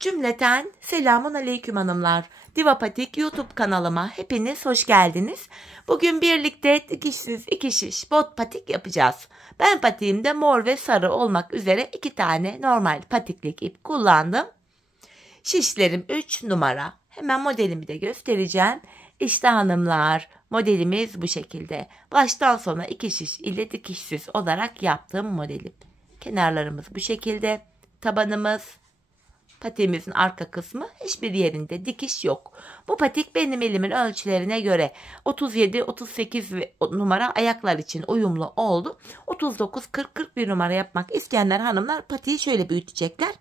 Cümleten selamun aleyküm hanımlar. Diva Patik YouTube kanalıma hepiniz hoş geldiniz. Bugün birlikte dikişsiz 2 şiş bot patik yapacağız. Ben patiğimde mor ve sarı olmak üzere 2 tane normal patiklik ip kullandım. Şişlerim 3 numara. Hemen modelimi de göstereceğim. İşte hanımlar, modelimiz bu şekilde. Baştan sona 2 şiş ile dikişsiz olarak yaptığım modelim. Kenarlarımız bu şekilde. Tabanımız, patiğimizin arka kısmı, hiçbir yerinde dikiş yok. Bu patik benim elimin ölçülerine göre 37-38 numara ayaklar için uyumlu oldu. 39-40-41 numara yapmak isteyenler hanımlar patiği şöyle büyütecekler.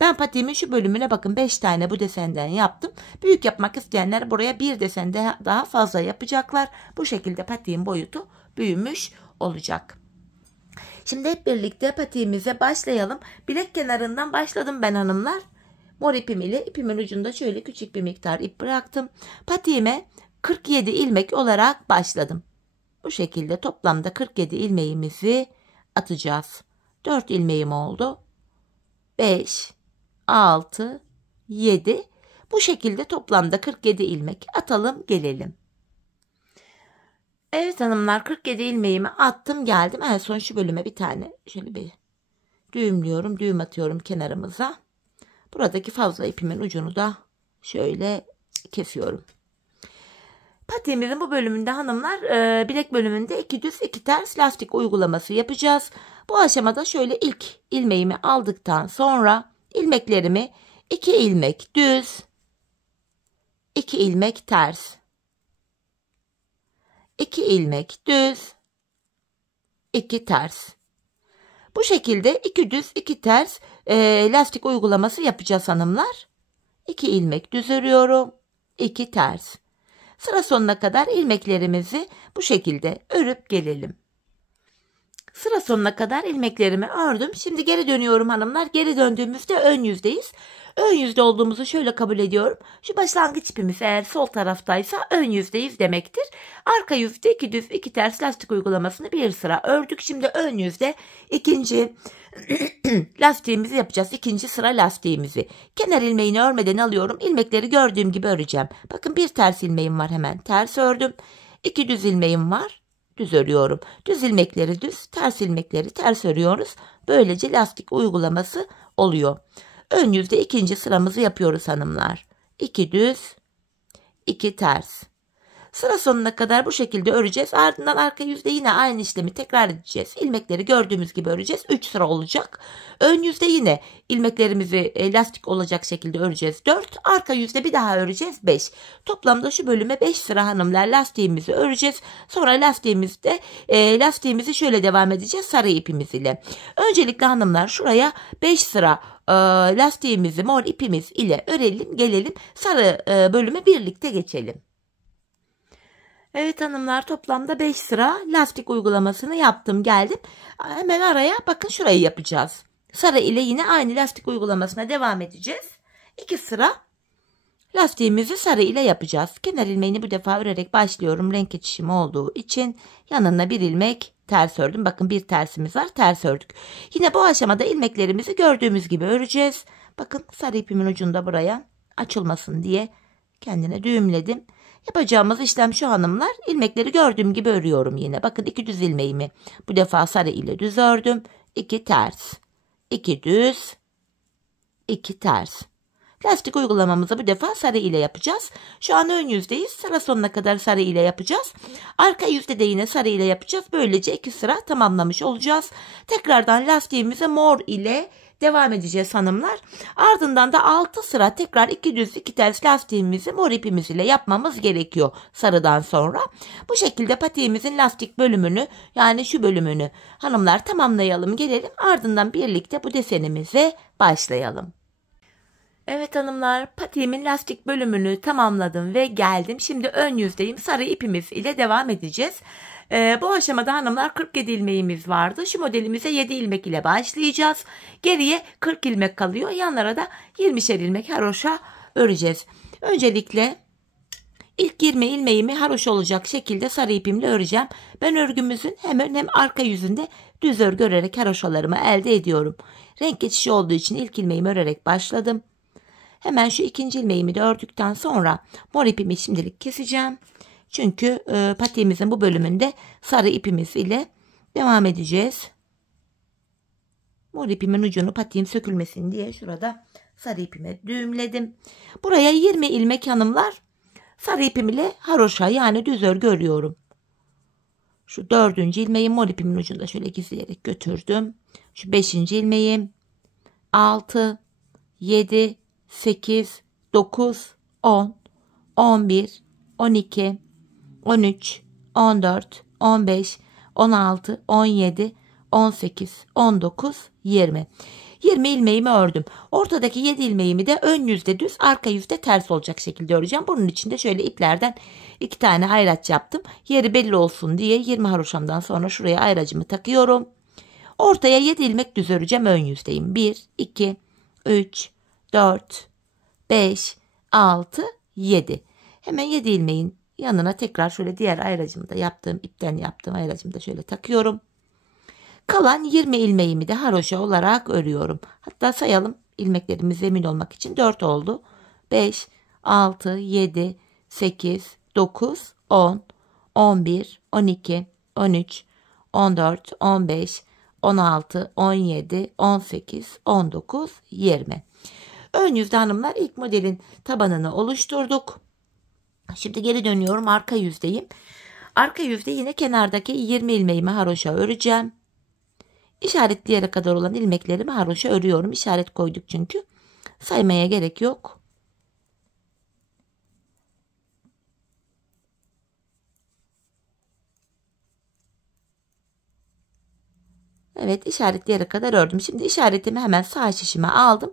Ben patiğimin şu bölümüne bakın 5 tane bu desenden yaptım. Büyük yapmak isteyenler buraya bir desen daha fazla yapacaklar. Bu şekilde patiğin boyutu büyümüş olacak. Şimdi hep birlikte patiğimize başlayalım. Bilek kenarından başladım ben hanımlar. Mor ipim ile ipimin ucunda şöyle küçük bir miktar ip bıraktım. Patiğime 47 ilmek olarak başladım. Bu şekilde toplamda 47 ilmeğimizi atacağız. 4 ilmeğim oldu. 5, 6, 7. Bu şekilde toplamda 47 ilmek atalım gelelim. Evet hanımlar, 47 ilmeğimi attım geldim. En son şu bölüme bir tane şöyle bir düğümlüyorum. Düğüm atıyorum kenarımıza. Buradaki fazla ipimin ucunu da şöyle kesiyorum. Patiğimizin bu bölümünde hanımlar bilek bölümünde 2 düz 2 ters lastik uygulaması yapacağız. Bu aşamada şöyle ilk ilmeğimi aldıktan sonra ilmeklerimi 2 ilmek düz, 2 ilmek ters, 2 ilmek düz, 2 ters. Bu şekilde 2 düz 2 ters lastik uygulaması yapacağız hanımlar. 2 ilmek düz örüyorum. 2 ters. Sıra sonuna kadar ilmeklerimizi bu şekilde örüp gelelim. Sıra sonuna kadar ilmeklerimi ördüm. Şimdi geri dönüyorum hanımlar. Geri döndüğümüzde ön yüzdeyiz. Ön yüzde olduğumuzu şöyle kabul ediyorum. Şu başlangıç ipimiz eğer sol taraftaysa ön yüzdeyiz demektir. Arka yüzde 2 düz 2 ters lastik uygulamasını bir sıra ördük. Şimdi ön yüzde ikinci lastiğimizi yapacağız. İkinci sıra lastiğimizi. Kenar ilmeğini örmeden alıyorum. İlmekleri gördüğüm gibi öreceğim. Bakın bir ters ilmeğim var, hemen ters ördüm. 2 düz ilmeğim var. Düz örüyorum. Düz ilmekleri düz, ters ilmekleri ters örüyoruz. Böylece lastik uygulaması oluyor. Ön yüzde ikinci sıramızı yapıyoruz hanımlar. 2 düz, 2 ters. Sıra sonuna kadar bu şekilde öreceğiz. Ardından arka yüzde yine aynı işlemi tekrar edeceğiz. İlmekleri gördüğümüz gibi öreceğiz. 3 sıra olacak. Ön yüzde yine ilmeklerimizi lastik olacak şekilde öreceğiz. 4. Arka yüzde bir daha öreceğiz. 5. Toplamda şu bölüme 5 sıra hanımlar lastiğimizi öreceğiz. Sonra lastiğimizi şöyle devam edeceğiz sarı ipimiz ile. Öncelikle hanımlar şuraya 5 sıra lastiğimizi mor ipimiz ile örelim gelelim. Sarı bölüme birlikte geçelim. Evet hanımlar, toplamda 5 sıra lastik uygulamasını yaptım geldim. Hemen araya bakın şurayı yapacağız. Sarı ile yine aynı lastik uygulamasına devam edeceğiz. 2 sıra lastiğimizi sarı ile yapacağız. Kenar ilmeğini bu defa örerek başlıyorum. Renk geçişimi olduğu için yanına bir ilmek ters ördüm. Bakın bir tersimiz var, ters ördük. Yine bu aşamada ilmeklerimizi gördüğümüz gibi öreceğiz. Bakın sarı ipimin ucunda buraya açılmasın diye kendine düğümledim. Yapacağımız işlem şu hanımlar. İlmekleri gördüğüm gibi örüyorum yine. Bakın 2 düz ilmeğimi bu defa sarı ile düz ördüm. 2 ters. 2 düz. 2 ters. Lastik uygulamamızı bu defa sarı ile yapacağız. Şu an ön yüzdeyiz. Sıra sonuna kadar sarı ile yapacağız. Arka yüzde de yine sarı ile yapacağız. Böylece 2 sıra tamamlamış olacağız. Tekrardan lastiğimize mor ile devam edeceğiz hanımlar. Ardından da 6 sıra tekrar 2 düz 2 ters lastiğimizi mor ipimiz ile yapmamız gerekiyor sarıdan sonra. Bu şekilde patiğimizin lastik bölümünü, yani şu bölümünü hanımlar tamamlayalım gelelim. Ardından birlikte bu desenimize başlayalım. Evet hanımlar, patiğimin lastik bölümünü tamamladım ve geldim. Şimdi ön yüzdeyim. Sarı ipimiz ile devam edeceğiz. Bu aşamada hanımlar 47 ilmeğimiz vardı. Şu modelimize 7 ilmek ile başlayacağız. Geriye 40 ilmek kalıyor. Yanlara da 20'şer ilmek haroşa öreceğiz. Öncelikle ilk 20 ilmeğimi haroş olacak şekilde sarı ipimle öreceğim. Ben örgümüzün hem arka yüzünde düz örgü örerek haroşalarımı elde ediyorum. Renk geçişi olduğu için ilk ilmeğimi örerek başladım. Hemen şu ikinci ilmeğimi de ördükten sonra mor ipimi şimdilik keseceğim. Çünkü patiğimizin bu bölümünde sarı ipimiz ile devam edeceğiz. Mor ipimin ucunu patiğim sökülmesin diye şurada sarı ipime düğümledim. Buraya 20 ilmek hanımlar sarı ipim ile haroşa yani düz örgü örüyorum. Şu 4. ilmeği mor ipimin ucunda şöyle gizleyerek götürdüm. Şu 5. ilmeğim 6, 7, 8, 9, 10, 11, 12, 13, 14, 15, 16, 17, 18, 19, 20. 20 ilmeğimi ördüm. Ortadaki 7 ilmeğimi de ön yüzde düz, arka yüzde ters olacak şekilde öreceğim. Bunun için de şöyle iplerden 2 tane ayraç yaptım. Yeri belli olsun diye 20 haroşamdan sonra şuraya ayracımı takıyorum. Ortaya 7 ilmek düz öreceğim, ön yüzdeyim. 1, 2, 3, 4, 5, 6, 7. Hemen 7 ilmeğin yanına tekrar şöyle diğer ayracımı da ipten yaptığım ayracımı da şöyle takıyorum. Kalan 20 ilmeğimi de haroşa olarak örüyorum. Hatta sayalım, ilmeklerimiz emin olmak için 4 oldu. 5, 6, 7, 8, 9, 10, 11, 12, 13, 14, 15, 16, 17, 18, 19, 20. Ön yüzde hanımlar ilk modelin tabanını oluşturduk. Şimdi geri dönüyorum, arka yüzdeyim. Arka yüzde yine kenardaki 20 ilmeğimi haroşa öreceğim. İşaretleyerek kadar olan ilmeklerimi haroşa örüyorum. İşaret koyduk çünkü. Saymaya gerek yok. Evet, işaretleyerek kadar ördüm. Şimdi işaretimi hemen sağ şişime aldım.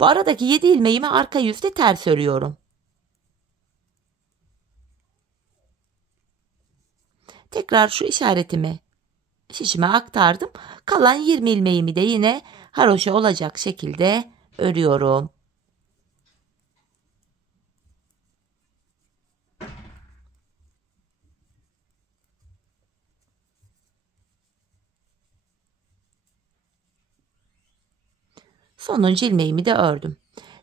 Bu aradaki 7 ilmeğimi arka yüzde ters örüyorum. Tekrar şu işaretimi şişime aktardım. Kalan 20 ilmeğimi de yine haroşa olacak şekilde örüyorum. Sonuncu ilmeğimi de ördüm.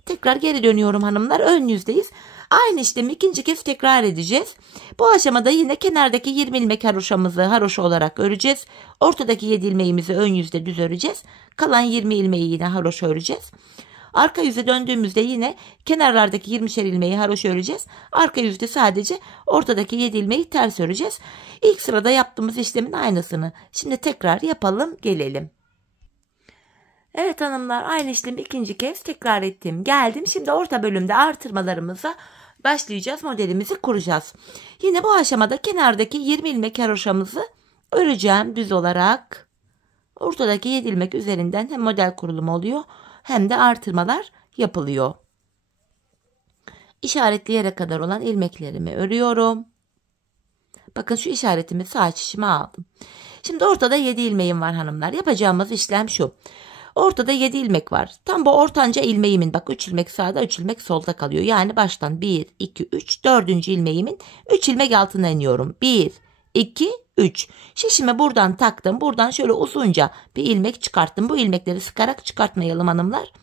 Tekrar geri dönüyorum hanımlar. Ön yüzdeyiz. Aynı işlemi ikinci kez tekrar edeceğiz. Bu aşamada yine kenardaki 20 ilmek haroşamızı haroşa olarak öreceğiz. Ortadaki 7 ilmeğimizi ön yüzde düz öreceğiz. Kalan 20 ilmeği yine haroşa öreceğiz. Arka yüze döndüğümüzde yine kenarlardaki 20'şer ilmeği haroşa öreceğiz. Arka yüzde sadece ortadaki 7 ilmeği ters öreceğiz. İlk sırada yaptığımız işlemin aynısını şimdi tekrar yapalım, gelelim. Evet hanımlar, aynı işlemi ikinci kez tekrar ettim. Geldim. Şimdi orta bölümde artırmalarımıza başlayacağız. Modelimizi kuracağız. Yine bu aşamada kenardaki 20 ilmek haroşamızı öreceğim düz olarak. Ortadaki 7 ilmek üzerinden hem model kurulumu oluyor hem de artırmalar yapılıyor. İşaretleyerek kadar olan ilmeklerimi örüyorum. Bakın şu işaretimi sağ şişime aldım. Şimdi ortada 7 ilmeğim var hanımlar. Yapacağımız işlem şu. Ortada 7 ilmek var. Tam bu ortanca ilmeğimin, bak 3 ilmek sağda 3 ilmek solda kalıyor. Yani baştan 1, 2, 3, 4. ilmeğimin 3 ilmek altına iniyorum. 1, 2, 3. Şişime buradan taktım. Buradan şöyle uzunca bir ilmek çıkarttım. Bu ilmekleri sıkarak çıkartmayalım hanımlar.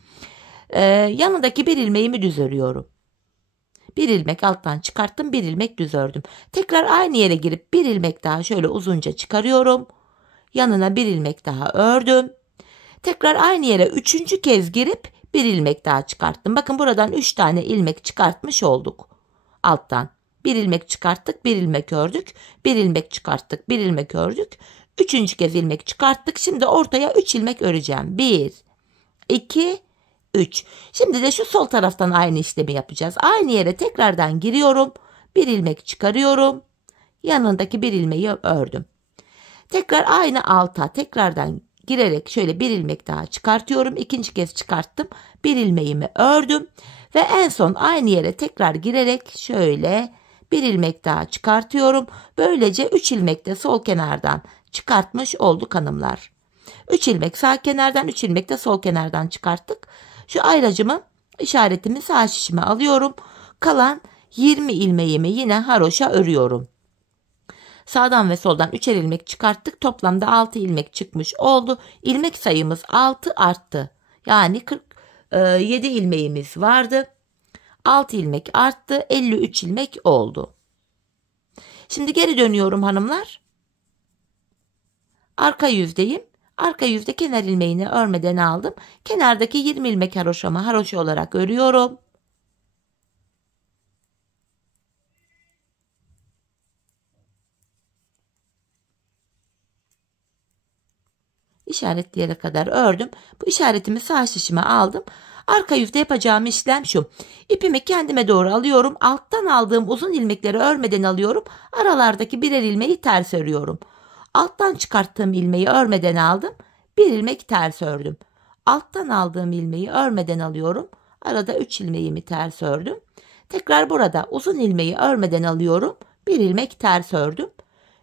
Yanındaki bir ilmeğimi düz örüyorum. Bir ilmek alttan çıkarttım. Bir ilmek düz ördüm. Tekrar aynı yere girip bir ilmek daha şöyle uzunca çıkarıyorum. Yanına bir ilmek daha ördüm. Tekrar aynı yere 3. kez girip bir ilmek daha çıkarttım. Bakın buradan 3 tane ilmek çıkartmış olduk. Alttan bir ilmek çıkarttık, bir ilmek ördük, bir ilmek çıkarttık, bir ilmek ördük. 3. kez ilmek çıkarttık. Şimdi ortaya 3 ilmek öreceğim. 1, 2, 3. Şimdi de şu sol taraftan aynı işlemi yapacağız. Aynı yere tekrardan giriyorum. Bir ilmek çıkarıyorum. Yanındaki bir ilmeği ördüm. Tekrar aynı alta tekrardan girerek şöyle bir ilmek daha çıkartıyorum. 2. kez çıkarttım. Bir ilmeğimi ördüm. Ve en son aynı yere tekrar girerek şöyle bir ilmek daha çıkartıyorum. Böylece 3 ilmek de sol kenardan çıkartmış olduk hanımlar. 3 ilmek sağ kenardan, 3 ilmek de sol kenardan çıkarttık. Şu ayracımı, işaretimi sağ şişime alıyorum. Kalan 20 ilmeğimi yine haroşa örüyorum. Sağdan ve soldan 3'er ilmek çıkarttık. Toplamda 6 ilmek çıkmış oldu. İlmek sayımız 6 arttı. Yani 47 ilmeğimiz vardı. 6 ilmek arttı. 53 ilmek oldu. Şimdi geri dönüyorum hanımlar. Arka yüzdeyim. Arka yüzde kenar ilmeğini örmeden aldım. Kenardaki 20 ilmek haroşamı haroşa olarak örüyorum. İşaretleyene kadar ördüm. Bu işaretimi sağ şişime aldım. Arka yüzde yapacağım işlem şu. İpimi kendime doğru alıyorum. Alttan aldığım uzun ilmekleri örmeden alıyorum. Aralardaki birer ilmeği ters örüyorum. Alttan çıkarttığım ilmeği örmeden aldım. Bir ilmek ters ördüm. Alttan aldığım ilmeği örmeden alıyorum. Arada 3 ilmeğimi ters ördüm. Tekrar burada uzun ilmeği örmeden alıyorum. Bir ilmek ters ördüm.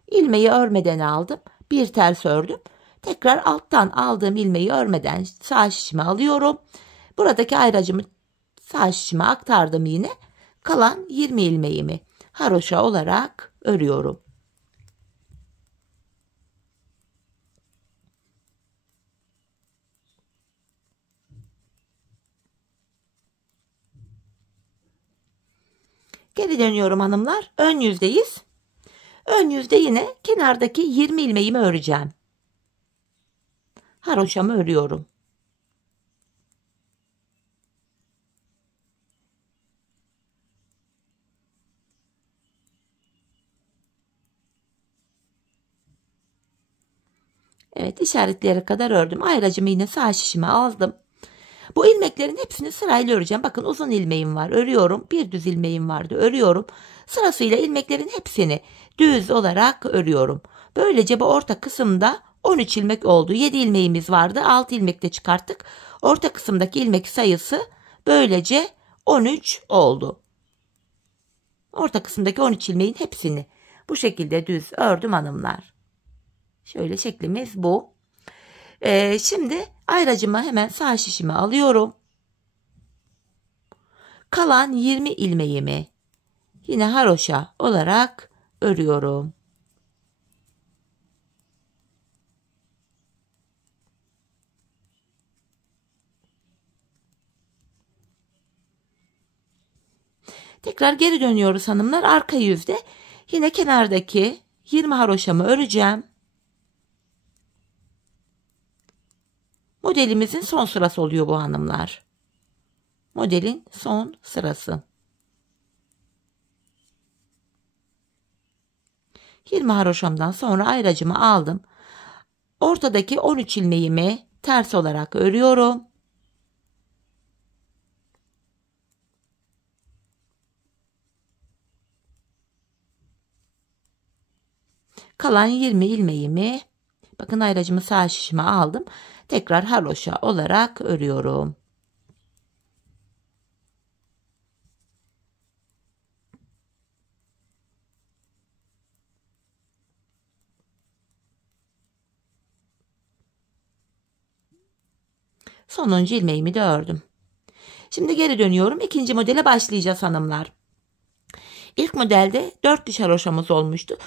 İlmeği örmeden aldım. Bir ters ördüm. Tekrar alttan aldığım ilmeği örmeden sağ şişime alıyorum. Buradaki ayracımı sağ şişime aktardım yine. Kalan 20 ilmeğimi haroşa olarak örüyorum. Geri dönüyorum hanımlar. Ön yüzdeyiz. Ön yüzde yine kenardaki 20 ilmeğimi öreceğim. Haroşamı örüyorum. Evet, işaretleyene kadar ördüm. Ayracımı yine sağ şişime aldım. Bu ilmeklerin hepsini sırayla öreceğim. Bakın uzun ilmeğim var. Örüyorum. Bir düz ilmeğim vardı. Örüyorum. Sırasıyla ilmeklerin hepsini düz olarak örüyorum. Böylece bu orta kısımda 13 ilmek oldu. 7 ilmeğimiz vardı. 6 ilmek de çıkarttık. Orta kısımdaki ilmek sayısı böylece 13 oldu. Orta kısımdaki 13 ilmeğin hepsini bu şekilde düz ördüm hanımlar. Şöyle şeklimiz bu. Şimdi ayracımı hemen sağ şişime alıyorum. Kalan 20 ilmeğimi yine haroşa olarak örüyorum. Tekrar geri dönüyoruz hanımlar. Arka yüzde yine kenardaki 20 haroşamı öreceğim. Modelimizin son sırası oluyor bu hanımlar. Modelin son sırası. 20 haroşamdan sonra ayracımı aldım. Ortadaki 13 ilmeğimi ters olarak örüyorum. Kalan 20 ilmeğimi, bakın ayracımı sağ şişime aldım. Tekrar haroşa olarak örüyorum. Sonuncu ilmeğimi de ördüm. Şimdi geri dönüyorum. İkinci modele başlayacağız hanımlar. İlk modelde 4 diş haroşamız olmuştu.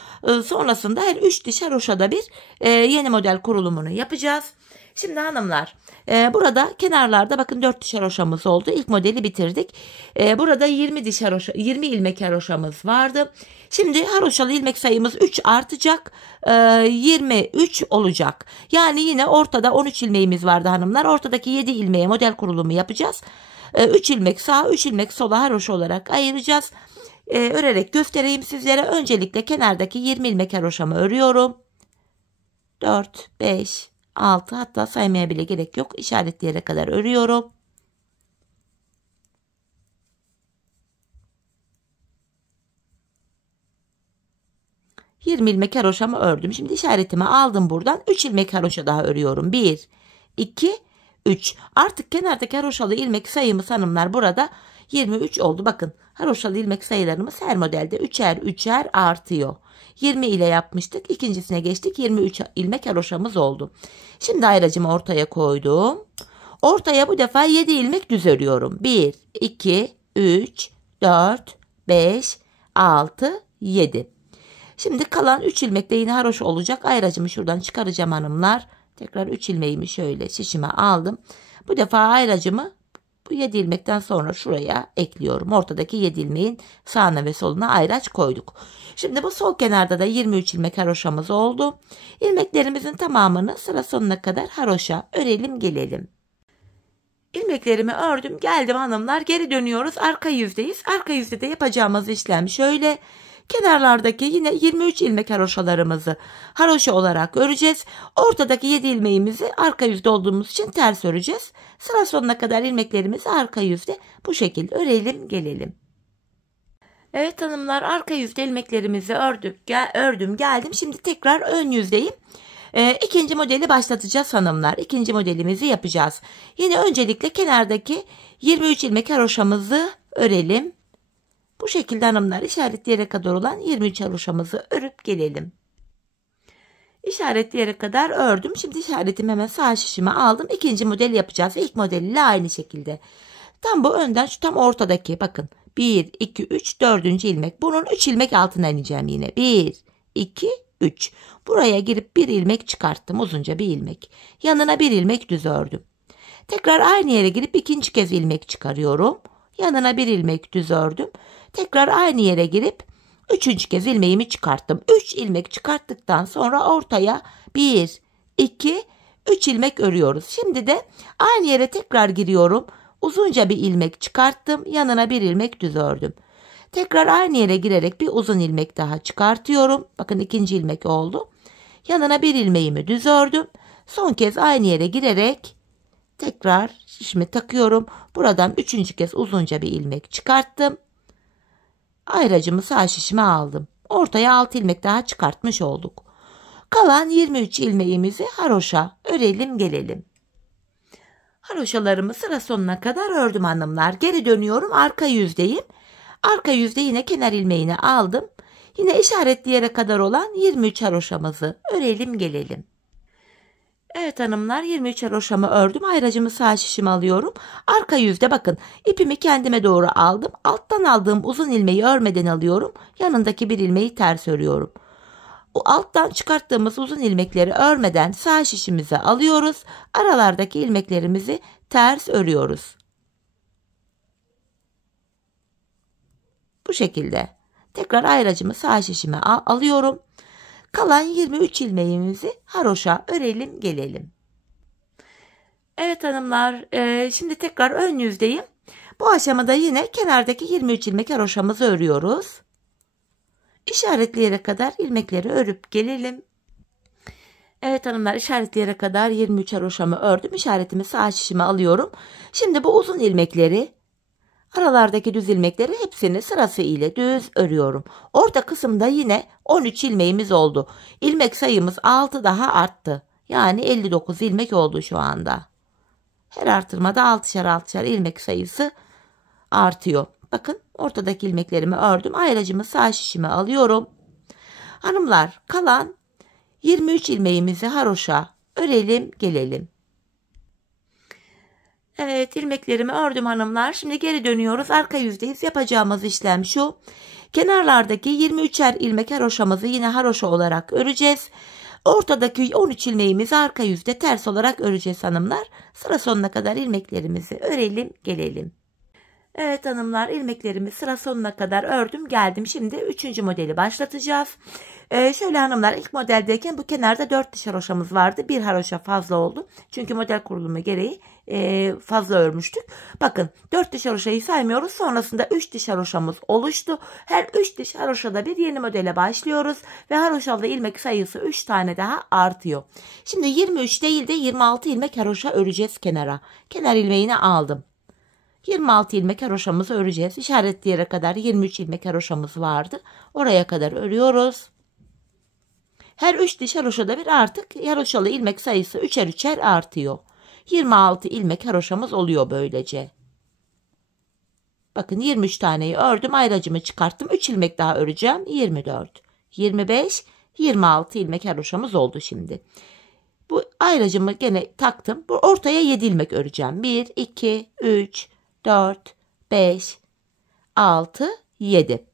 Sonrasında her 3 diş haroşada bir yeni model kurulumunu yapacağız. Şimdi hanımlar burada kenarlarda bakın 4 diş haroşamız oldu. İlk modeli bitirdik. Burada 20 ilmek haroşamız vardı. Şimdi haroşalı ilmek sayımız 3 artacak. 23 olacak. Yani yine ortada 13 ilmeğimiz vardı hanımlar. Ortadaki 7 ilmeğe model kurulumu yapacağız. 3 ilmek sağa 3 ilmek sola haroşa olarak ayıracağız. Örerek göstereyim sizlere. Öncelikle kenardaki 20 ilmek haroşamı örüyorum. 4, 5, 6, hatta saymaya bile gerek yok. İşaretleyene kadar örüyorum. ...20 ilmek haroşamı ördüm. Şimdi işaretimi aldım buradan. 3 ilmek haroşa daha örüyorum. 1, 2, 3. Artık kenardaki haroşalı ilmek sayımız hanımlar burada 23 oldu. Bakın haroşalı ilmek sayılarımız her modelde 3'er 3'er artıyor. 20 ile yapmıştık. İkincisine geçtik. 23 ilmek haroşamız oldu. Şimdi ayracımı ortaya koydum. Ortaya bu defa 7 ilmek düz örüyorum. 1, 2, 3, 4, 5, 6, 7. Şimdi kalan 3 ilmek de yine haroşa olacak. Ayracımı şuradan çıkaracağım hanımlar. Tekrar 3 ilmeğimi şöyle şişime aldım. Bu defa ayracımı Bu 7 ilmekten sonra şuraya ekliyorum. Ortadaki 7 ilmeğin sağına ve soluna ayraç koyduk. Şimdi bu sol kenarda da 23 ilmek haroşamız oldu. İlmeklerimizin tamamını sıra sonuna kadar haroşa örelim gelelim. İlmeklerimi ördüm geldim hanımlar, geri dönüyoruz, arka yüzdeyiz. Arka yüzde de yapacağımız işlem şöyle. Kenarlardaki yine 23 ilmek haroşalarımızı haroşa olarak öreceğiz. Ortadaki 7 ilmeğimizi arka yüzde olduğumuz için ters öreceğiz. Sıra sonuna kadar ilmeklerimizi arka yüzde bu şekilde örelim gelelim. Evet hanımlar, arka yüzde ilmeklerimizi ördüm geldim. Şimdi tekrar ön yüzdeyim. İkinci modeli başlatacağız hanımlar. İkinci modelimizi yapacağız. Yine öncelikle kenardaki 23 ilmek haroşamızı örelim. Bu şekilde hanımlar, işaretleyerek kadar olan 23 haroşamızı örüp gelelim. İşaretleyerek kadar ördüm. Şimdi işaretimi hemen sağ şişime aldım. İkinci model yapacağız. İlk modeliyle aynı şekilde. Tam bu önden şu tam ortadaki bakın. 1, 2, 3, 4. ilmek. Bunun 3 ilmek altına ineceğim yine. 1, 2, 3. Buraya girip bir ilmek çıkarttım. Uzunca bir ilmek. Yanına bir ilmek düz ördüm. Tekrar aynı yere girip ikinci kez ilmek çıkarıyorum. Yanına bir ilmek düz ördüm. Tekrar aynı yere girip üçüncü kez ilmeğimi çıkarttım. 3 ilmek çıkarttıktan sonra ortaya 1, 2, 3 ilmek örüyoruz. Şimdi de aynı yere tekrar giriyorum. Uzunca bir ilmek çıkarttım. Yanına bir ilmek düz ördüm. Tekrar aynı yere girerek bir uzun ilmek daha çıkartıyorum. Bakın ikinci ilmek oldu. Yanına bir ilmeğimi düz ördüm. Son kez aynı yere girerek tekrar şişimi takıyorum. Buradan üçüncü kez uzunca bir ilmek çıkarttım. Ayracımı sağ şişime aldım. Ortaya 6 ilmek daha çıkartmış olduk. Kalan 23 ilmeğimizi haroşa örelim gelelim. Haroşalarımı sıra sonuna kadar ördüm hanımlar. Geri dönüyorum, arka yüzdeyim. Arka yüzde yine kenar ilmeğini aldım. Yine işaretleyerek kadar olan 23 haroşamızı örelim gelelim. Evet hanımlar, 23 haroşamı ördüm. Ayracımı sağ şişime alıyorum. Arka yüzde bakın, ipimi kendime doğru aldım. Alttan aldığım uzun ilmeği örmeden alıyorum. Yanındaki bir ilmeği ters örüyorum. O alttan çıkarttığımız uzun ilmekleri örmeden sağ şişimize alıyoruz. Aralardaki ilmeklerimizi ters örüyoruz. Bu şekilde. Tekrar ayracımı sağ şişime alıyorum. Kalan 23 ilmeğimizi haroşa örelim gelelim. Evet hanımlar, şimdi tekrar ön yüzdeyim. Bu aşamada yine kenardaki 23 ilmek haroşamızı örüyoruz. İşaretleyerek kadar ilmekleri örüp gelelim. Evet hanımlar, işaretleyerek kadar 23 haroşamı ördüm. İşaretimi sağ şişime alıyorum. Şimdi bu uzun ilmekleri, aralardaki düz ilmekleri hepsini sırası ile düz örüyorum. Orta kısımda yine 13 ilmeğimiz oldu. İlmek sayımız 6 daha arttı. Yani 59 ilmek oldu şu anda. Her artırmada 6'şar ilmek sayısı artıyor. Bakın ortadaki ilmeklerimi ördüm. Ayracımı sağ şişime alıyorum. Hanımlar, kalan 23 ilmeğimizi haroşa örelim gelelim. Evet, ilmeklerimi ördüm hanımlar. Şimdi geri dönüyoruz. Arka yüzdeyiz. Yapacağımız işlem şu. Kenarlardaki 23'er ilmek haroşamızı yine haroşa olarak öreceğiz. Ortadaki 13 ilmeğimizi arka yüzde ters olarak öreceğiz hanımlar. Sıra sonuna kadar ilmeklerimizi örelim gelelim. Evet hanımlar, ilmeklerimi sıra sonuna kadar ördüm geldim. Şimdi 3. modeli başlatacağız. Şöyle hanımlar, ilk modeldeyken bu kenarda 4 diş haroşamız vardı. Bir haroşa fazla oldu. Çünkü model kurulumu gereği fazla örmüştük. Bakın 4 diş haroşayı saymıyoruz. Sonrasında 3 diş haroşamız oluştu. Her 3 diş haroşada bir yeni modele başlıyoruz. Ve haroşalı ilmek sayısı 3 tane daha artıyor. Şimdi 23 değil de 26 ilmek haroşa öreceğiz kenara. Kenar ilmeğini aldım. 26 ilmek haroşamızı öreceğiz. İşaretleyerek kadar 23 ilmek haroşamız vardı. Oraya kadar örüyoruz. Her 3 diş haroşada bir artık haroşalı ilmek sayısı 3'er 3'er artıyor. 26 ilmek haroşamız oluyor böylece. Bakın 23 taneyi ördüm. Ayracımı çıkarttım. 3 ilmek daha öreceğim. 24, 25, 26 ilmek haroşamız oldu şimdi. Bu ayracımı gene taktım. Bu ortaya 7 ilmek öreceğim. 1, 2, 3, 4, 5, 6, 7.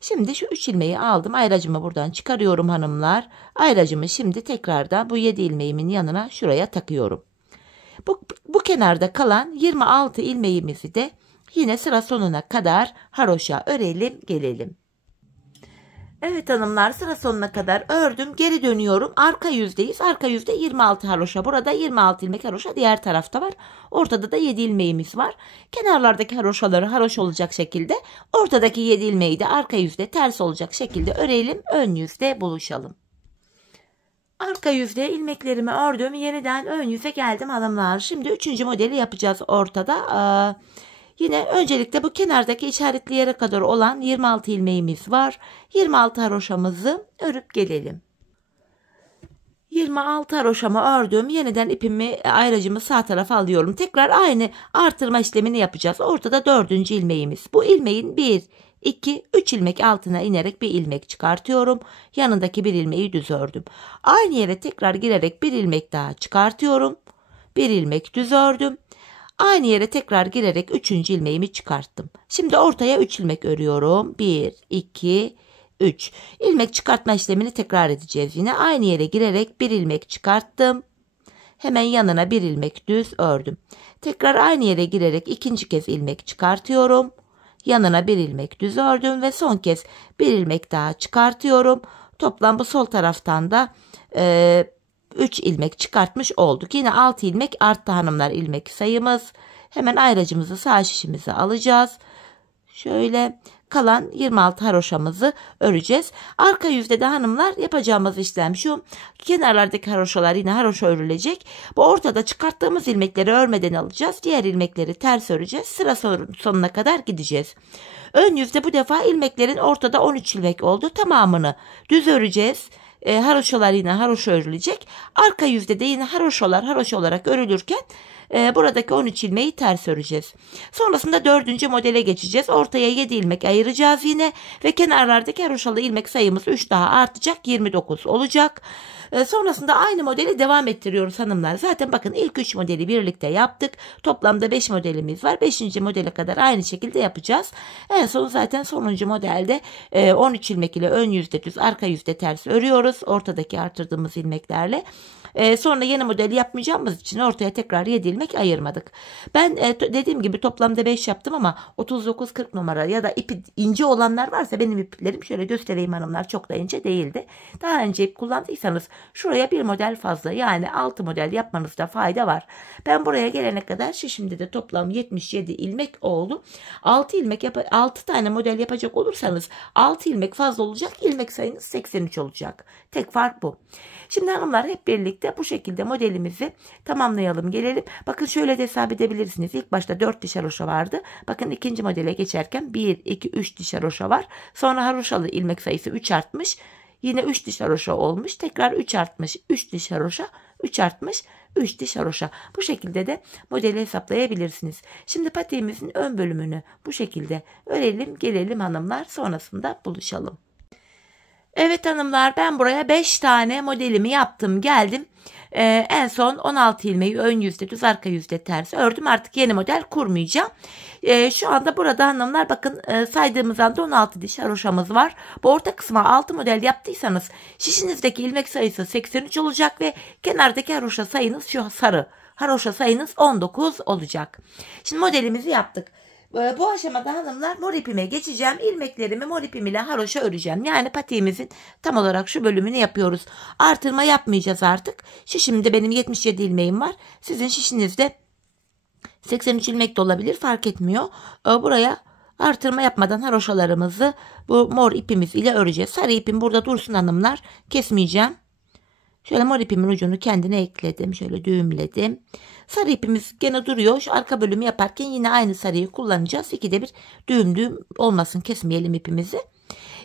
Şimdi şu 3 ilmeği aldım. Ayracımı buradan çıkarıyorum hanımlar. Ayracımı şimdi tekrardan bu 7 ilmeğimin yanına şuraya takıyorum. Bu kenarda kalan 26 ilmeğimizi de yine sıra sonuna kadar haroşa örelim gelelim. Evet hanımlar, sıra sonuna kadar ördüm. Geri dönüyorum. Arka yüzdeyiz. Arka yüzde 26 haroşa. Burada 26 ilmek haroşa diğer tarafta var. Ortada da 7 ilmeğimiz var. Kenarlardaki haroşaları haroş olacak şekilde, ortadaki 7 ilmeği de arka yüzde ters olacak şekilde örelim. Ön yüzde buluşalım. Arka yüzde ilmeklerimi ördüm. Yeniden ön yüze geldim hanımlar. Şimdi 3. modeli yapacağız ortada. Yine öncelikle bu kenardaki işaretli yere kadar olan 26 ilmeğimiz var. 26 haroşamızı örüp gelelim. 26 haroşamı ördüm. Yeniden ipimi, ayracımı sağ tarafa alıyorum. Tekrar aynı artırma işlemini yapacağız. Ortada 4. ilmeğimiz. Bu ilmeğin 1, 2, 3 ilmek altına inerek bir ilmek çıkartıyorum. Yanındaki bir ilmeği düz ördüm. Aynı yere tekrar girerek bir ilmek daha çıkartıyorum. Bir ilmek düz ördüm. Aynı yere tekrar girerek 3. ilmeğimi çıkarttım. Şimdi ortaya 3 ilmek örüyorum. 1, 2, 3. İlmek çıkartma işlemini tekrar edeceğiz. Yine aynı yere girerek bir ilmek çıkarttım. Hemen yanına bir ilmek düz ördüm. Tekrar aynı yere girerek ikinci kez ilmek çıkartıyorum. Yanına bir ilmek düz ördüm ve son kez bir ilmek daha çıkartıyorum. Toplam bu sol taraftan da 3 ilmek çıkartmış olduk. Yine 6 ilmek arttı hanımlar ilmek sayımız. Hemen ayracımızı sağ şişimize alacağız. Şöyle kalan 26 haroşamızı öreceğiz. Arka yüzde de hanımlar yapacağımız işlem şu. Kenarlardaki haroşalar yine haroşa örülecek. Bu ortada çıkarttığımız ilmekleri örmeden alacağız. Diğer ilmekleri ters öreceğiz. Sıra sonuna kadar gideceğiz. Ön yüzde bu defa ilmeklerin ortada 13 ilmek oldu. Tamamını düz öreceğiz. Haroşalar yine haroşa örülecek. Arka yüzde de yine haroşalar haroşa olarak örülürken buradaki 13 ilmeği ters öreceğiz. Sonrasında 4. modele geçeceğiz. Ortaya 7 ilmek ayıracağız yine ve kenarlardaki haroşalı ilmek sayımız 3 daha artacak, 29 olacak. Sonrasında aynı modeli devam ettiriyoruz hanımlar. Zaten bakın ilk 3 modeli birlikte yaptık. Toplamda 5 modelimiz var. 5. modele kadar aynı şekilde yapacağız. En son zaten sonuncu modelde 13 ilmek ile ön yüzde düz, arka yüzde ters örüyoruz. Ortadaki artırdığımız ilmeklerle. Sonra yeni modeli yapmayacağımız için ortaya tekrar 7 ilmek ayırmadık. Ben dediğim gibi toplamda 5 yaptım ama 39-40 numara ya da ipi ince olanlar varsa benim iplerim şöyle göstereyim hanımlar, çok da ince değildi. Daha önce ip kullandıysanız şuraya bir model fazla, yani 6 model yapmanızda fayda var. Ben buraya gelene kadar şişimde de toplam 77 ilmek oldu. 6 tane model yapacak olursanız 6 ilmek fazla olacak. İlmek sayınız 83 olacak. Tek fark bu. Şimdi hanımlar hep birlikte bu şekilde modelimizi tamamlayalım gelelim. Bakın şöyle de hesap edebilirsiniz. İlk başta 4 diş haroşa vardı. Bakın ikinci modele geçerken 1, 2, 3 diş haroşa var. Sonra haroşalı ilmek sayısı 3 artmış. Yine 3 diş haroşa olmuş. Tekrar 3 artmış. 3 diş haroşa, 3 artmış. 3 diş haroşa. Bu şekilde de modeli hesaplayabilirsiniz. Şimdi patiğimizin ön bölümünü bu şekilde örelim gelelim hanımlar. Sonrasında buluşalım. Evet hanımlar, ben buraya 5 tane modelimi yaptım geldim. En son 16 ilmeği ön yüzde düz, arka yüzde ters ördüm. Artık yeni model kurmayacağım. Şu anda burada hanımlar bakın saydığımız anda 16 diş haroşamız var. Bu orta kısma 6 model yaptıysanız şişinizdeki ilmek sayısı 83 olacak ve kenardaki haroşa sayınız şu sarı haroşa sayınız 19 olacak. Şimdi modelimizi yaptık. Bu aşamada hanımlar mor ipime geçeceğim. İlmeklerimi mor ipim ile haroşa öreceğim. Yani patiğimizin tam olarak şu bölümünü yapıyoruz. Artırma yapmayacağız artık. Şişimde benim 77 ilmeğim var. Sizin şişinizde 83 ilmek de olabilir, fark etmiyor. Buraya artırma yapmadan haroşalarımızı bu mor ipimiz ile öreceğiz. Sarı ipim burada dursun hanımlar. Kesmeyeceğim. Şöyle mor ipimin ucunu kendine ekledim. Şöyle düğümledim. Sarı ipimiz gene duruyor. Şu arka bölümü yaparken yine aynı sarıyı kullanacağız. İkide bir düğüm olmasın. Kesmeyelim ipimizi.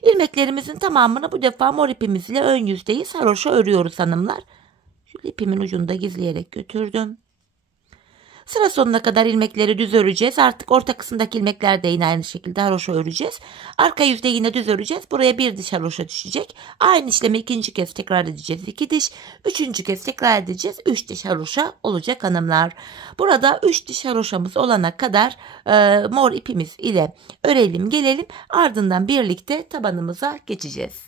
İlmeklerimizin tamamını bu defa mor ipimiz ile ön yüzdeyi haroşa örüyoruz hanımlar. Şöyle ipimin ucunu da gizleyerek götürdüm. Sıra sonuna kadar ilmekleri düz öreceğiz. Artık orta kısımdaki ilmekler de yine aynı şekilde haroşa öreceğiz. Arka yüzde yine düz öreceğiz. Buraya bir diş haroşa düşecek. Aynı işlemi ikinci kez tekrar edeceğiz. 2 diş. Üçüncü kez tekrar edeceğiz. 3 diş haroşa olacak hanımlar. Burada 3 diş haroşamız olana kadar mor ipimiz ile örelim gelelim. Ardından birlikte tabanımıza geçeceğiz.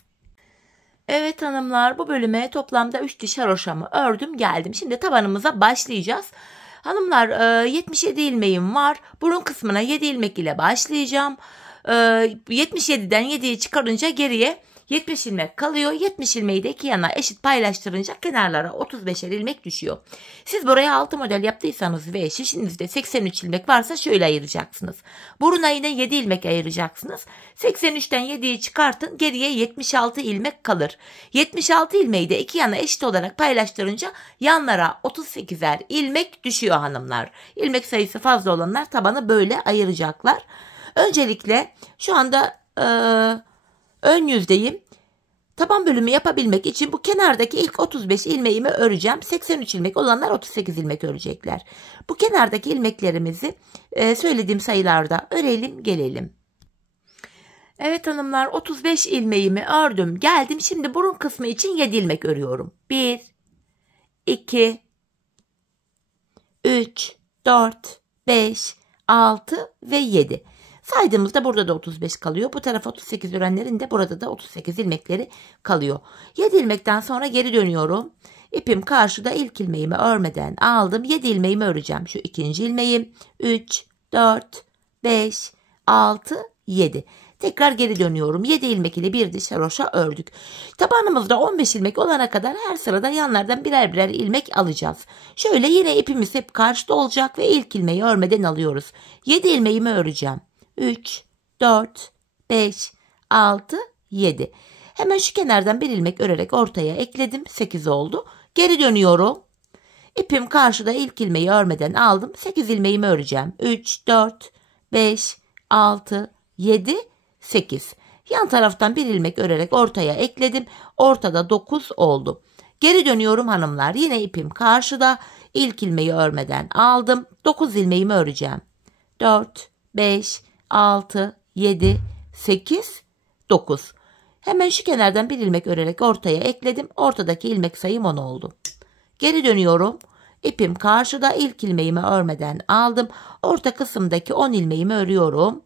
Evet hanımlar, bu bölüme toplamda 3 diş haroşamı ördüm geldim. Şimdi tabanımıza başlayacağız. Hanımlar 77 ilmeğim var. Burun kısmına 7 ilmek ile başlayacağım. 77'den 7'yi çıkarınca geriye 70 ilmek kalıyor. 70 ilmeği de iki yana eşit paylaştırınca kenarlara 35'er ilmek düşüyor. Siz buraya 6 model yaptıysanız ve şişinizde 83 ilmek varsa şöyle ayıracaksınız. Buruna yine 7 ilmek ayıracaksınız. 83'ten 7'yi çıkartın, geriye 76 ilmek kalır. 76 ilmeği de iki yana eşit olarak paylaştırınca yanlara 38'er ilmek düşüyor hanımlar. İlmek sayısı fazla olanlar tabanı böyle ayıracaklar. Öncelikle şu anda ön yüzdeyim. Taban bölümü yapabilmek için bu kenardaki ilk 35 ilmeğimi öreceğim. 83 ilmek olanlar 38 ilmek örecekler. Bu kenardaki ilmeklerimizi söylediğim sayılarda örelim gelelim. Evet hanımlar, 35 ilmeğimi ördüm geldim. Şimdi burun kısmı için 7 ilmek örüyorum. 1, 2, 3, 4, 5, 6 ve 7. Saydığımızda burada da 35 kalıyor. Bu tarafa 38 örenlerin de burada da 38 ilmekleri kalıyor. 7 ilmekten sonra geri dönüyorum. İpim karşıda, ilk ilmeğimi örmeden aldım. 7 ilmeğimi öreceğim. Şu ikinci ilmeğim. 3, 4, 5, 6, 7. Tekrar geri dönüyorum. 7 ilmek ile bir diş haroşa ördük. Tabanımızda 15 ilmek olana kadar her sırada yanlardan birer birer ilmek alacağız. Şöyle yine ipimiz hep karşıda olacak ve ilk ilmeği örmeden alıyoruz. 7 ilmeğimi öreceğim. 3, 4, 5, 6, 7. Hemen şu kenardan bir ilmek örerek ortaya ekledim. 8 oldu. Geri dönüyorum. İpim karşıda, ilk ilmeği örmeden aldım. 8 ilmeğimi öreceğim. 3, 4, 5, 6, 7, 8. Yan taraftan bir ilmek örerek ortaya ekledim. Ortada 9 oldu. Geri dönüyorum hanımlar. Yine ipim karşıda. İlk ilmeği örmeden aldım. 9 ilmeğimi öreceğim. 4, 5, 6, 7, 8, 9. Hemen şu kenardan bir ilmek örerek ortaya ekledim. Ortadaki ilmek sayım 10 oldu. Geri dönüyorum. İpim karşıda, ilk ilmeğimi örmeden aldım. Orta kısımdaki 10 ilmeğimi örüyorum.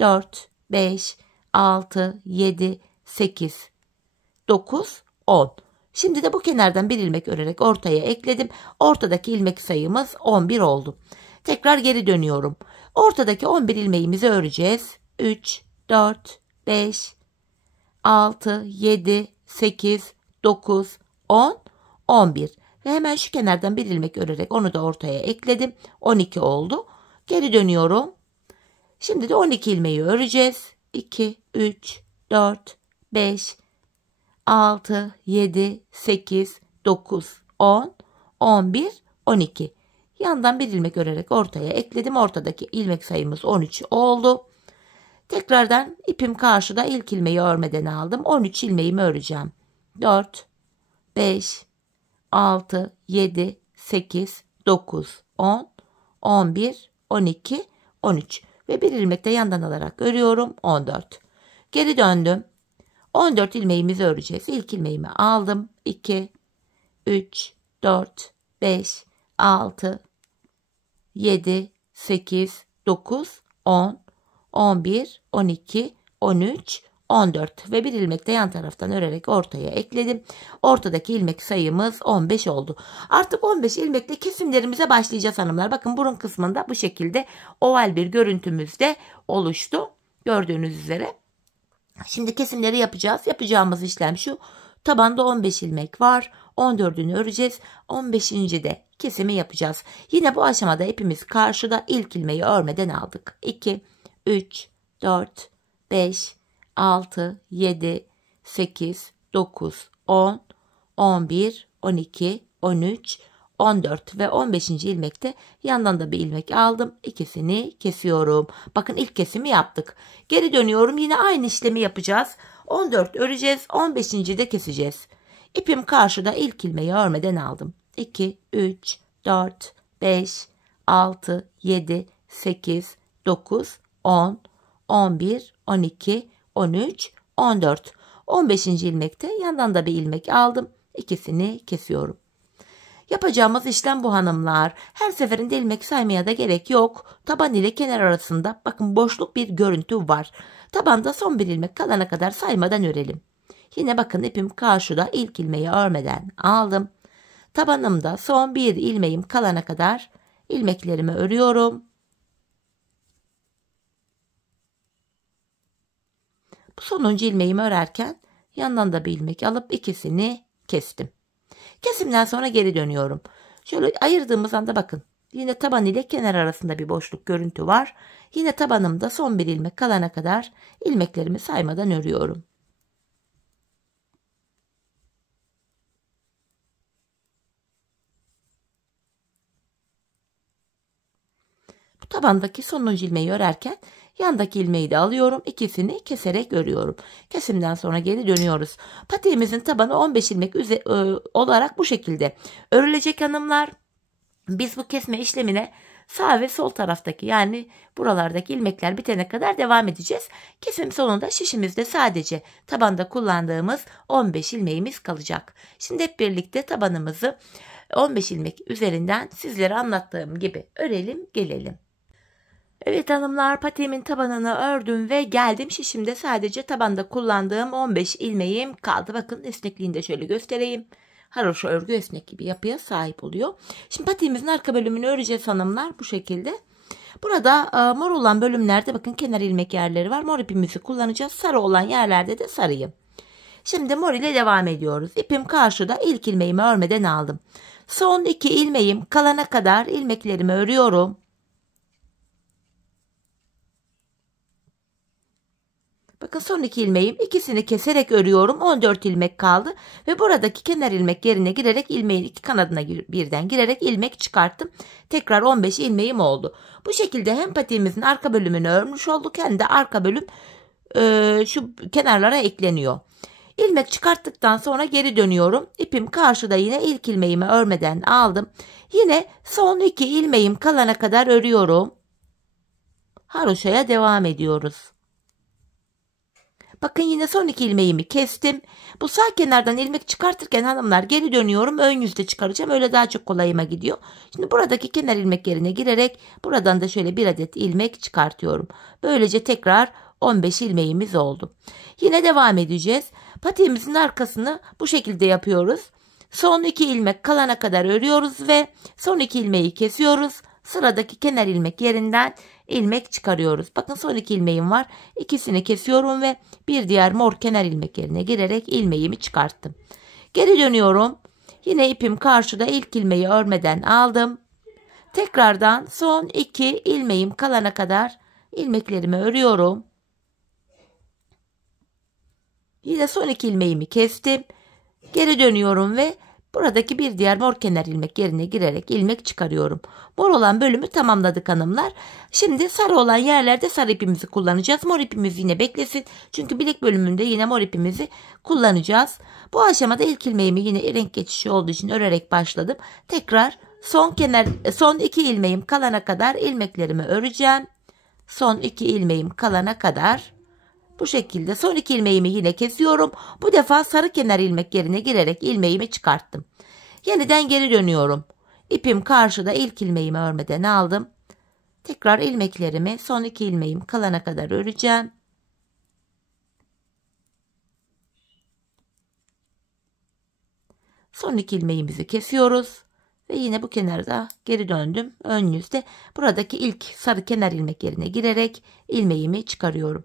4, 5, 6, 7, 8, 9, 10. Şimdi de bu kenardan bir ilmek örerek ortaya ekledim. Ortadaki ilmek sayımız 11 oldu. Tekrar geri dönüyorum. Ortadaki 11 ilmeğimizi öreceğiz. 3, 4, 5, 6, 7, 8, 9, 10, 11. Ve hemen şu kenardan bir ilmek örerek onu da ortaya ekledim. 12 oldu. Geri dönüyorum. Şimdi de 12 ilmeği öreceğiz. 2, 3, 4, 5, 6, 7, 8, 9, 10, 11, 12. Yandan bir ilmek örerek ortaya ekledim. Ortadaki ilmek sayımız 13 oldu. Tekrardan ipim karşıda, ilk ilmeği örmeden aldım. 13 ilmeğimi öreceğim. 4, 5, 6, 7, 8, 9, 10, 11, 12, 13. Ve bir ilmek de yandan alarak örüyorum. 14. Geri döndüm. 14 ilmeğimizi öreceğiz. İlk ilmeğimi aldım. 2, 3, 4, 5, 6, 7, 8, 9, 10, 11, 12, 13, 14 ve bir ilmek de yan taraftan örerek ortaya ekledim. Ortadaki ilmek sayımız 15 oldu. Artık 15 ilmekle kesimlerimize başlayacağız hanımlar. Bakın burun kısmında bu şekilde oval bir görüntümüz de oluştu. Gördüğünüz üzere. Şimdi kesimleri yapacağız. Yapacağımız işlem şu. Tabanda 15 ilmek var. 14'ünü öreceğiz. 15. de kesimi yapacağız. Yine bu aşamada ipimiz karşıda, ilk ilmeği örmeden aldık. 2, 3, 4, 5, 6, 7, 8, 9, 10, 11, 12, 13, 14 ve 15. ilmekte yandan da bir ilmek aldım. İkisini kesiyorum. Bakın ilk kesimi yaptık. Geri dönüyorum. Yine aynı işlemi yapacağız. 14 öreceğiz. 15. de keseceğiz. İpim karşıda, ilk ilmeği örmeden aldım. 2, 3, 4, 5, 6, 7, 8, 9, 10, 11, 12, 13, 14. 15. ilmekte yandan da bir ilmek aldım. İkisini kesiyorum. Yapacağımız işlem bu hanımlar. Her seferinde ilmek saymaya da gerek yok. Taban ile kenar arasında bakın boşluk bir görüntü var. Tabanda son bir ilmek kalana kadar saymadan örelim. Yine bakın ipim karşıda, ilk ilmeği örmeden aldım. Tabanımda son bir ilmeğim kalana kadar ilmeklerimi örüyorum. Bu sonuncu ilmeğimi örerken yandan da bir ilmek alıp ikisini kestim. Kesimden sonra geri dönüyorum. Şöyle ayırdığımız anda bakın. Yine taban ile kenar arasında bir boşluk görüntü var. Yine tabanımda son bir ilmek kalana kadar ilmeklerimi saymadan örüyorum. Bu tabandaki sonuncu ilmeği örerken yandaki ilmeği de alıyorum. İkisini keserek örüyorum. Kesimden sonra geri dönüyoruz. Patiğimizin tabanı 15 ilmek olarak bu şekilde örülecek hanımlar. Biz bu kesme işlemine sağ ve sol taraftaki yani buralardaki ilmekler bitene kadar devam edeceğiz. Kesim sonunda şişimizde sadece tabanda kullandığımız 15 ilmeğimiz kalacak. Şimdi hep birlikte tabanımızı 15 ilmek üzerinden sizlere anlattığım gibi örelim gelelim. Evet hanımlar, patiğimin tabanını ördüm ve geldim. Şişimde sadece tabanda kullandığım 15 ilmeğim kaldı. Bakın esnekliğini de şöyle göstereyim. Haroşa örgü esnek gibi yapıya sahip oluyor. Şimdi patiğimizin arka bölümünü öreceğiz hanımlar bu şekilde. Burada mor olan bölümlerde bakın kenar ilmek yerleri var. Mor ipimizi kullanacağız. Sarı olan yerlerde de sarıyı. Şimdi mor ile devam ediyoruz. İpim karşıda, ilk ilmeğimi örmeden aldım. Son 2 ilmeğim kalana kadar ilmeklerimi örüyorum. Bakın son 2 ilmeğim, ikisini keserek örüyorum. 14 ilmek kaldı ve buradaki kenar ilmek yerine girerek ilmeğin iki kanadına birden girerek ilmek çıkarttım. Tekrar 15 ilmeğim oldu. Bu şekilde hem patiğimizin arka bölümünü örmüş olduk hem de arka bölüm şu kenarlara ekleniyor. İlmek çıkarttıktan sonra geri dönüyorum. İpim karşıda, yine ilk ilmeğimi örmeden aldım. Yine son 2 ilmeğim kalana kadar örüyorum. Haroşaya devam ediyoruz. Bakın yine son 2 ilmeğimi kestim. Bu sağ kenardan ilmek çıkartırken hanımlar geri dönüyorum. Ön yüzde çıkaracağım. Öyle daha çok kolayıma gidiyor. Şimdi buradaki kenar ilmek yerine girerek buradan da şöyle bir adet ilmek çıkartıyorum. Böylece tekrar 15 ilmeğimiz oldu. Yine devam edeceğiz. Patiğimizin arkasını bu şekilde yapıyoruz. Son 2 ilmek kalana kadar örüyoruz ve son 2 ilmeği kesiyoruz. Sıradaki kenar ilmek yerinden ilmek çıkarıyoruz. Bakın son 2 ilmeğim var. İkisini kesiyorum ve bir diğer mor kenar ilmek yerine girerek ilmeğimi çıkarttım. Geri dönüyorum. Yine ipim karşıda, ilk ilmeği örmeden aldım. Tekrardan son 2 ilmeğim kalana kadar ilmeklerimi örüyorum. Yine son 2 ilmeğimi kestim. Geri dönüyorum ve buradaki bir diğer mor kenar ilmek yerine girerek ilmek çıkarıyorum. Mor olan bölümü tamamladık hanımlar. Şimdi sarı olan yerlerde sarı ipimizi kullanacağız. Mor ipimiz yine beklesin. Çünkü bilek bölümünde yine mor ipimizi kullanacağız. Bu aşamada ilk ilmeğimi yine renk geçişi olduğu için örerek başladım. Tekrar son 2 ilmeğim kalana kadar ilmeklerimi öreceğim. Son 2 ilmeğim kalana kadar bu şekilde son 2 ilmeğimi yine kesiyorum. Bu defa sarı kenar ilmek yerine girerek ilmeğimi çıkarttım. Yeniden geri dönüyorum. İpim karşıda, ilk ilmeğimi örmeden aldım. Tekrar ilmeklerimi son 2 ilmeğim kalana kadar öreceğim. Son 2 ilmeğimizi kesiyoruz. Ve yine bu kenarda geri döndüm. Ön yüzde buradaki ilk sarı kenar ilmek yerine girerek ilmeğimi çıkarıyorum.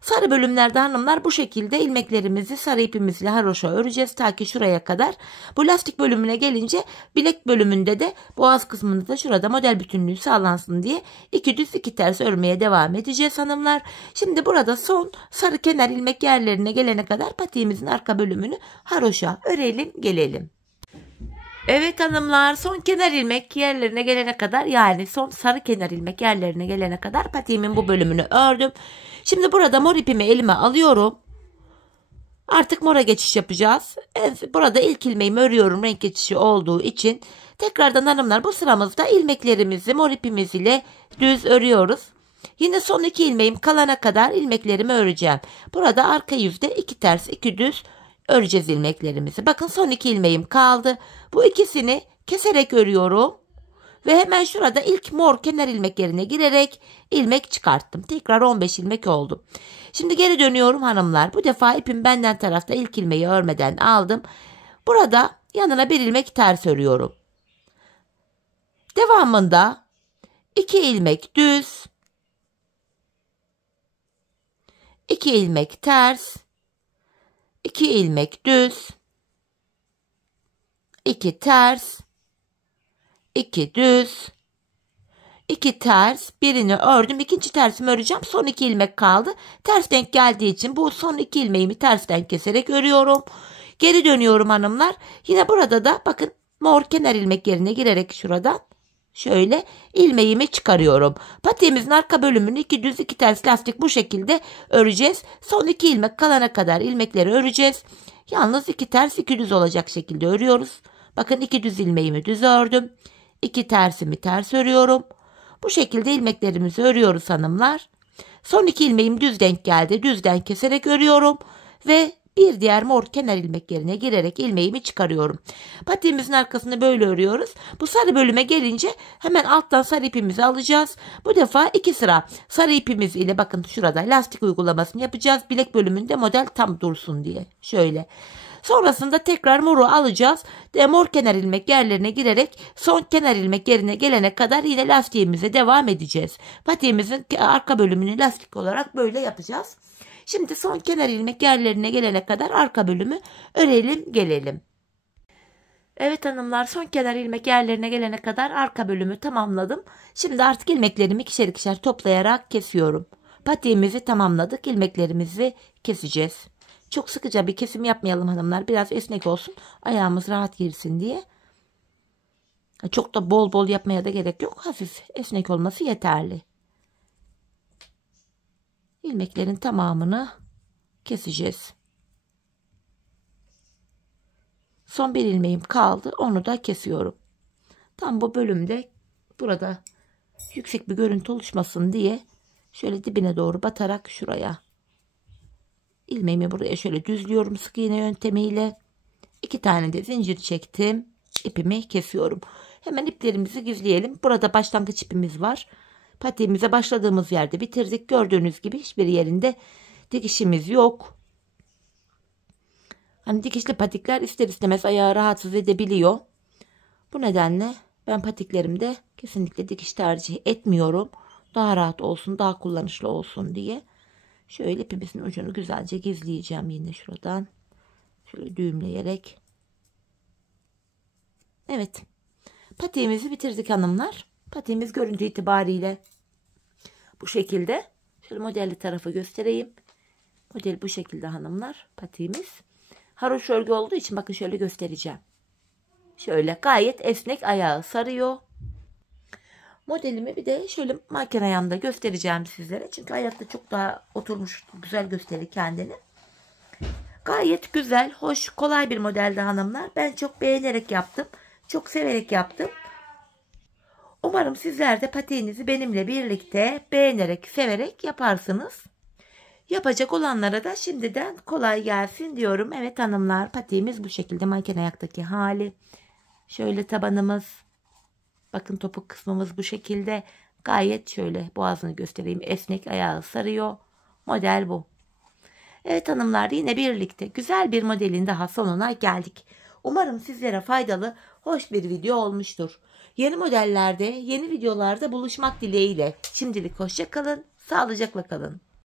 Sarı bölümlerde hanımlar bu şekilde ilmeklerimizi sarı ipimizle haroşa öreceğiz ta ki şuraya kadar. Bu lastik bölümüne gelince bilek bölümünde de boğaz kısmında da şurada model bütünlüğü sağlansın diye 2 düz 2 ters örmeye devam edeceğiz hanımlar. Şimdi burada son sarı kenar ilmek yerlerine gelene kadar patiğimizin arka bölümünü haroşa örelim gelelim. Evet hanımlar, son kenar ilmek yerlerine gelene kadar, yani son sarı kenar ilmek yerlerine gelene kadar patiğimin bu bölümünü ördüm. Şimdi burada mor ipimi elime alıyorum. Artık mora geçiş yapacağız. Burada ilk ilmeğimi örüyorum renk geçişi olduğu için. Tekrardan hanımlar bu sıramızda ilmeklerimizi mor ipimiz ile düz örüyoruz. Yine son 2 ilmeğim kalana kadar ilmeklerimi öreceğim. Burada arka yüzde 2 ters 2 düz öreceğiz ilmeklerimizi. Bakın son 2 ilmeğim kaldı. Bu ikisini keserek örüyorum. Ve hemen şurada ilk mor kenar ilmek yerine girerek ilmek çıkarttım. Tekrar 15 ilmek oldu. Şimdi geri dönüyorum hanımlar. Bu defa ipim benden tarafta, ilk ilmeği örmeden aldım. Burada yanına bir ilmek ters örüyorum. Devamında 2 ilmek düz, 2 ilmek ters, 2 ilmek düz, 2 ters, 2 düz, 2 ters, birini ördüm, ikinci tersimi öreceğim, son 2 ilmek kaldı. Ters denk geldiği için bu son 2 ilmeğimi tersten keserek örüyorum. Geri dönüyorum hanımlar. Yine burada da bakın mor kenar ilmek yerine girerek şuradan şöyle ilmeğimi çıkarıyorum. Patiğimizin arka bölümünü 2 düz 2 ters lastik bu şekilde öreceğiz. Son 2 ilmek kalana kadar ilmekleri öreceğiz. Yalnız 2 ters 2 düz olacak şekilde örüyoruz. Bakın 2 düz ilmeğimi düz ördüm. 2 tersimi ters örüyorum. Bu şekilde ilmeklerimizi örüyoruz hanımlar. Son 2 ilmeğim düz denk geldi. Düzden keserek örüyorum ve bir diğer mor kenar ilmek yerine girerek ilmeğimi çıkarıyorum. Patiğimizin arkasını böyle örüyoruz. Bu sarı bölüme gelince hemen alttan sarı ipimizi alacağız. Bu defa 2 sıra sarı ipimiz ile bakın şurada lastik uygulamasını yapacağız. Bilek bölümünde model tam dursun diye. Şöyle. Sonrasında tekrar moru alacağız. Mor kenar ilmek yerlerine girerek son kenar ilmek yerine gelene kadar yine lastiğimize devam edeceğiz. Patiğimizin arka bölümünü lastik olarak böyle yapacağız. Şimdi son kenar ilmek yerlerine gelene kadar arka bölümü örelim gelelim. Evet hanımlar, son kenar ilmek yerlerine gelene kadar arka bölümü tamamladım. Şimdi artık ilmeklerimi ikişer ikişer toplayarak kesiyorum. Patiğimizi tamamladık. İlmeklerimizi keseceğiz. Çok sıkıca bir kesim yapmayalım hanımlar. Biraz esnek olsun. Ayağımız rahat girsin diye. Çok da bol bol yapmaya da gerek yok. Hafif esnek olması yeterli. İlmeklerin tamamını keseceğiz. Son bir ilmeğim kaldı. Onu da kesiyorum. Tam bu bölümde burada yüksek bir görüntü oluşmasın diye şöyle dibine doğru batarak şuraya ilmeğimi buraya şöyle düzlüyorum sık iğne yöntemiyle. 2 tane de zincir çektim. İpimi kesiyorum. Hemen iplerimizi gizleyelim. Burada başlangıç ipimiz var. Patiğimize başladığımız yerde bitirdik. Gördüğünüz gibi hiçbir yerinde dikişimiz yok. Hani dikişli patikler ister istemez ayağı rahatsız edebiliyor. Bu nedenle ben patiklerimde kesinlikle dikiş tercih etmiyorum. Daha rahat olsun, daha kullanışlı olsun diye. Şöyle ipimizin ucunu güzelce gizleyeceğim yine şuradan. Şöyle düğümleyerek. Evet. Patiğimizi bitirdik hanımlar. Patiğimiz görüntü itibariyle bu şekilde. Şöyle modelli tarafı göstereyim. Model bu şekilde hanımlar. Patiğimiz. Haroşa örgü olduğu için bakın şöyle göstereceğim. Şöyle gayet esnek ayağı sarıyor. Modelimi bir de şöyle manken ayağında göstereceğim sizlere. Çünkü ayakta çok daha oturmuş, güzel gösterir kendini. Gayet güzel, hoş, kolay bir modeldi hanımlar. Ben çok beğenerek yaptım. Çok severek yaptım. Umarım sizler de patiğinizi benimle birlikte beğenerek, severek yaparsınız. Yapacak olanlara da şimdiden kolay gelsin diyorum. Evet hanımlar, patiğimiz bu şekilde manken ayaktaki hali. Şöyle tabanımız. Bakın topuk kısmımız bu şekilde. Gayet şöyle boğazını göstereyim. Esnek, ayağı sarıyor. Model bu. Evet hanımlar, yine birlikte güzel bir modelin daha sonuna geldik. Umarım sizlere faydalı, hoş bir video olmuştur. Yeni modellerde, yeni videolarda buluşmak dileğiyle. Şimdilik hoşça kalın, sağlıcakla kalın.